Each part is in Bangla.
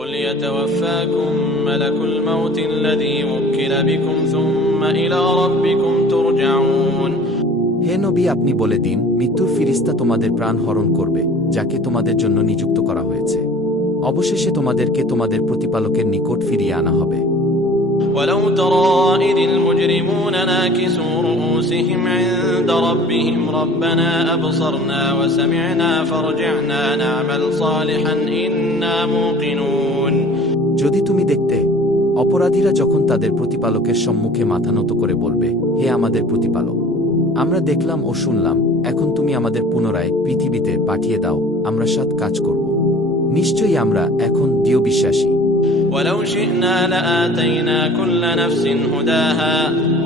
قل يتوفاكم ملك الموت الذي وكل بكم ثم إلى ربكم ترجعون। হে নবী, আপনি বলে দিন, মৃত্যুর ফিরিস্তা তোমাদের প্রাণ হরণ করবে, যাকে তোমাদের জন্য নিযুক্ত করা হয়েছে। অবশেষে তোমাদেরকে তোমাদের প্রতিপালকের নিকট ফিরিয়ে আনা হবে। ولو ترى إذ المجرمون ناكسوا رؤوسهم عند ربهم ربنا أبصرنا وسمعنا فارجعنا نعمل صالحا إنا موقنون। যদি তুমি দেখতে, অপরাধীরা যখন তাদের প্রতিপালকের সম্মুখে মাথা নত করে বলবে, হে আমাদের প্রতিপালক, আমরা দেখলাম ও শুনলাম, এখন তুমি আমাদের পুনরায় পৃথিবীতে পাঠিয়ে দাও, আমরা সৎ কাজ করব। নিশ্চয়ই আমরা এখন দৃঢ় বিশ্বাসী। ولو شئنا لآتينا كل نفس هداها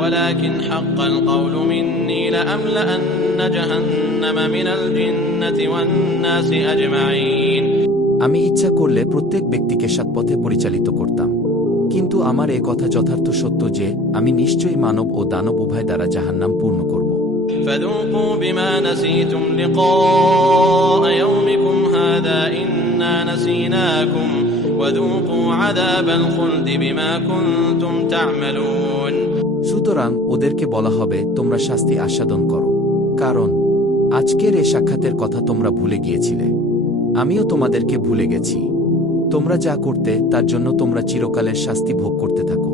ولكن حق القول مني لأملأن جهنم من الجنة والناس أجمعين। আমি ইচ্ছা করলে প্রত্যেক ব্যক্তিকে সৎপথে পরিচালিত করতাম, কিন্তু আমার এ কথা যথার্থ সত্য যে আমি নিশ্চয়ই মানব ও দানব উভয় দ্বারা জাহান্নাম পূর্ণ করব। فذوقوا بما نسيتم لقاء يومكم هذا إنا نسيناكم وذوقوا عذاب الخلد بما كنتم تعملون। সুতরাং ওদেরকে বলা হবে, তোমরা শাস্তি আস্বাদন করো, কারণ আজকের এ সাক্ষাতের কথা তোমরা ভুলে গিয়েছিলে, আমিও তোমাদেরকে ভুলে গেছি। তোমরা যা করতে তার জন্য তোমরা চিরকালের শাস্তি ভোগ করতে থাকো।